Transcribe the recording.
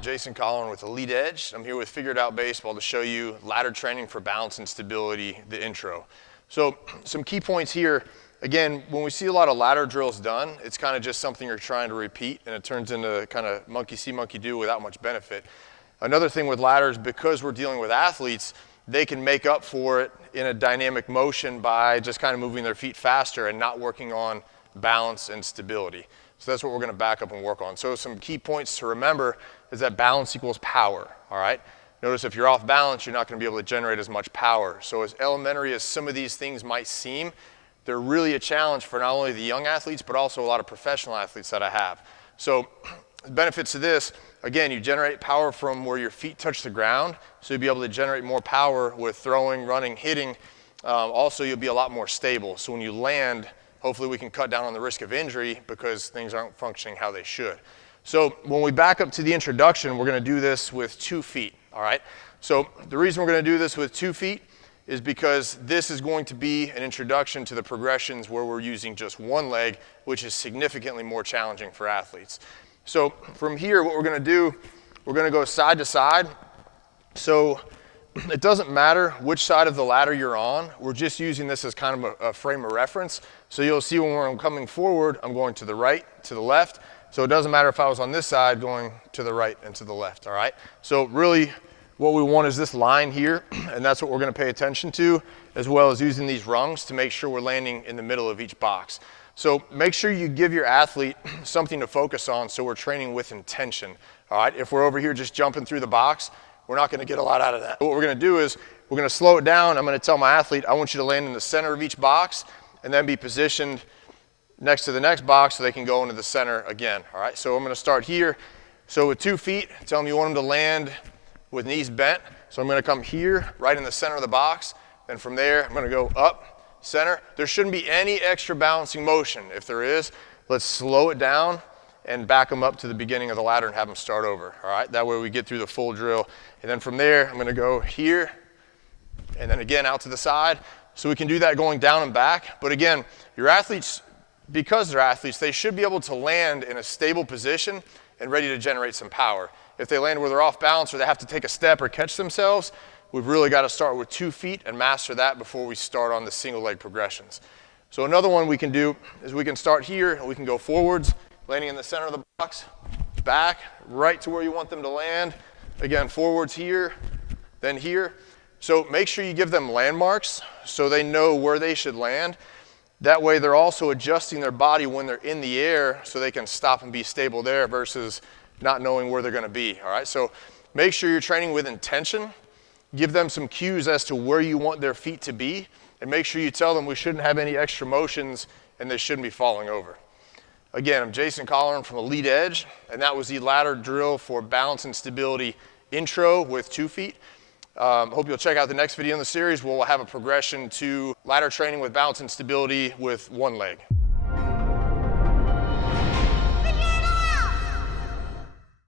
I'm Jason Colleran with Elite Edge. I'm here with Figured Out Baseball to show you ladder training for balance and stability, the intro. So some key points here. Again, when we see a lot of ladder drills done, it's kind of just something you're trying to repeat and it turns into kind of monkey see, monkey do without much benefit. Another thing with ladders, because we're dealing with athletes, they can make up for it in a dynamic motion by just kind of moving their feet faster and not working on balance and stability. So that's what we're going to back up and work on. So some key points to remember is that balance equals power, all right? Notice if you're off balance, you're not going to be able to generate as much power. So as elementary as some of these things might seem, they're really a challenge for not only the young athletes, but also a lot of professional athletes that I have. So the benefits of this, again, you generate power from where your feet touch the ground, so you'll be able to generate more power with throwing, running, hitting. Also, you'll be a lot more stable. So when you land, hopefully we can cut down on the risk of injury because things aren't functioning how they should. So when we back up to the introduction, we're going to do this with 2 feet, all right? So the reason we're going to do this with 2 feet is because this is going to be an introduction to the progressions where we're using just one leg, which is significantly more challenging for athletes. So from here, what we're going to do, we're going to go side to side. So it doesn't matter which side of the ladder you're on. We're just using this as kind of a frame of reference. So you'll see when I'm coming forward, I'm going to the right, to the left. So it doesn't matter if I was on this side going to the right and to the left, all right? So really what we want is this line here, and that's what we're going to pay attention to, as well as using these rungs to make sure we're landing in the middle of each box. So make sure you give your athlete something to focus on so we're training with intention, all right? If we're over here just jumping through the box, we're not going to get a lot out of that. What we're going to do is we're going to slow it down. I'm going to tell my athlete, I want you to land in the center of each box and then be positioned next to the next box so they can go into the center again, all right? So I'm going to start here. So with 2 feet, tell them you want them to land with knees bent. So I'm going to come here, right in the center of the box. Then from there, I'm going to go up, center. There shouldn't be any extra balancing motion. If there is, let's slow it down and back them up to the beginning of the ladder and have them start over, all right? That way we get through the full drill. And then from there, I'm going to go here and then again out to the side. So we can do that going down and back. But again, your athletes, because they're athletes, they should be able to land in a stable position and ready to generate some power. If they land where they're off balance or they have to take a step or catch themselves, we've really got to start with 2 feet and master that before we start on the single leg progressions. So another one we can do is we can start here and we can go forwards, landing in the center of the box, back, right to where you want them to land. Again, forwards here, then here. So make sure you give them landmarks so they know where they should land. That way they're also adjusting their body when they're in the air so they can stop and be stable there versus not knowing where they're going to be, all right? So make sure you're training with intention. Give them some cues as to where you want their feet to be, and make sure you tell them we shouldn't have any extra motions and they shouldn't be falling over. Again, I'm Jason Colleran from Elite Edge, and that was the ladder drill for balance and stability intro with 2 feet. Hope you'll check out the next video in the series where we'll have a progression to ladder training with balance and stability with one leg.